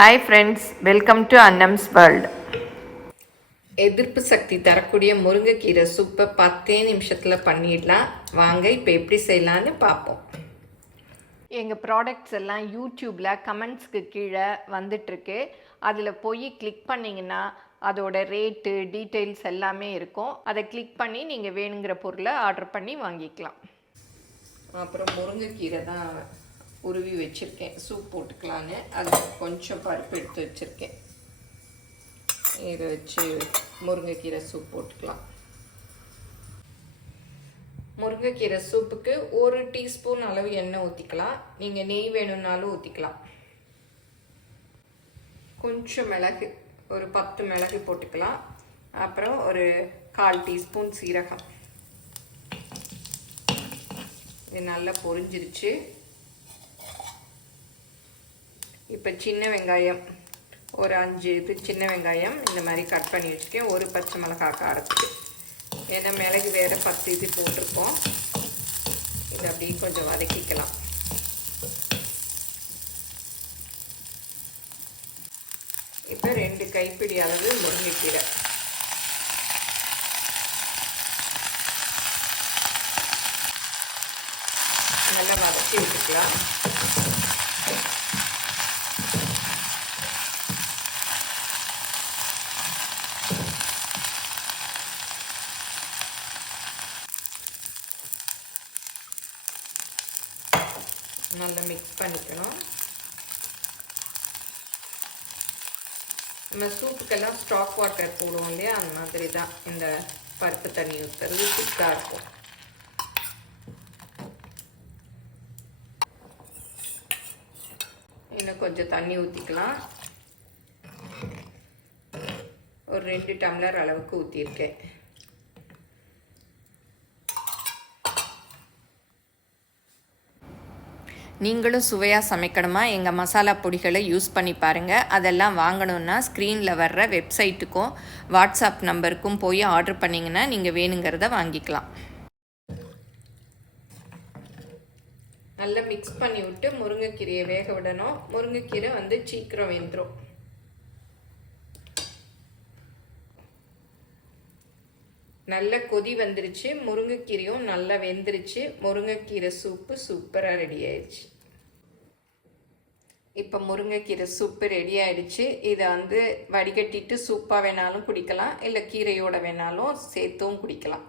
Hi friends welcome to Annam's world எதிர்ப்பு சக்தி தரக்கூடிய முருங்கைக்கீரை சூப்பை பத்தே நிமிஷத்தில் பண்ணிடலாம். வாங்க இப்போ எப்படி செய்யலான்னு பார்ப்போம். எங்கள் ப்ராடக்ட்ஸ் எல்லாம் யூடியூப்பில் கமெண்ட்ஸ்க்கு கீழே வந்துட்டுருக்கு. அதில் போய் கிளிக் பண்ணிங்கன்னா அதோட ரேட்டு டீட்டெயில்ஸ் எல்லாமே இருக்கும். அதை கிளிக் பண்ணி நீங்கள் வேணுங்கிற பொருளை ஆர்டர் பண்ணி வாங்கிக்கலாம். அப்புறம் முருங்கைக்கீரை தான் உருவி வச்சுருக்கேன். சூப் போட்டுக்கலான்னு. அது கொஞ்சம் பருப்பு எடுத்து வச்சுருக்கேன். இதை வச்சு முருங்கைக்கீரை சூப் போட்டுக்கலாம். முருங்கைக்கீரை சூப்புக்கு ஒரு டீஸ்பூன் அளவு எண்ணெய் ஊற்றிக்கலாம் நீங்கள் நெய் வேணும்னாலும் ஊற்றிக்கலாம் கொஞ்சம் மிளகு ஒரு பத்து மிளகு போட்டுக்கலாம். அப்புறம் ஒரு கால் டீஸ்பூன் சீரகம். இது நல்லா பொரிஞ்சிருச்சு. இப்போ சின்ன வெங்காயம் ஒரு அஞ்சு இது சின்ன வெங்காயம் இந்த மாதிரி கட் பண்ணி வச்சுருக்கேன் ஒரு பச்சை மிளகா காரத்துக்கு ஏன்னா மிளகு வேறு பத்து இது போட்டிருக்கோம். இது அப்படியே கொஞ்சம் வதக்கிக்கலாம். இப்போ ரெண்டு கைப்பிடி அளவு முருங்கைக்கீரை. நல்லா வதக்கி விட்டுக்கலாம். நல்லா மிக்ஸ் பண்ணிக்கணும். நம்ம சூப்புக்கெல்லாம் ஸ்டாக் வாட்டர் போடுவோம் இல்லையா? அந்த மாதிரி தான் இந்த பருப்பு தண்ணி ஊற்றுறது திக்காக இருக்கும். இன்னும் கொஞ்சம் தண்ணி ஊற்றிக்கலாம் ஒரு ரெண்டு டம்ளர் அளவுக்கு ஊற்றிருக்கேன் நீங்களும் சுவையாக சமைக்கணுமா? எங்கள் மசாலா பொடிகளை யூஸ் பண்ணி பாருங்கள் அதெல்லாம் வாங்கணுன்னா ஸ்க்ரீனில் வர்ற வெப்சைட்டுக்கும் வாட்ஸ்அப் நம்பருக்கும் போய் ஆர்டர் பண்ணிங்கன்னா நீங்கள் வேணுங்கிறத வாங்கிக்கலாம். நல்லா மிக்ஸ் பண்ணி விட்டு முருங்கைக்கீரையை வேக விடணும். முருங்கைக்கீரை வந்து சீக்கிரம் வெந்துடும் நல்ல கொதி வந்துருச்சு முருங்கைக்கீரையும் நல்லா வெந்துருச்சு. முருங்கைக்கீரை சூப்பு சூப்பராக ரெடி ஆயிடுச்சு. இப்போ முருங்கைக்கீரை சூப்பு ரெடி ஆயிடுச்சு. இதை வந்து வடிகட்டிட்டு சூப்பாக வேணாலும் குடிக்கலாம் இல்லை கீரையோட வேணாலும் சேர்த்தும் குடிக்கலாம்.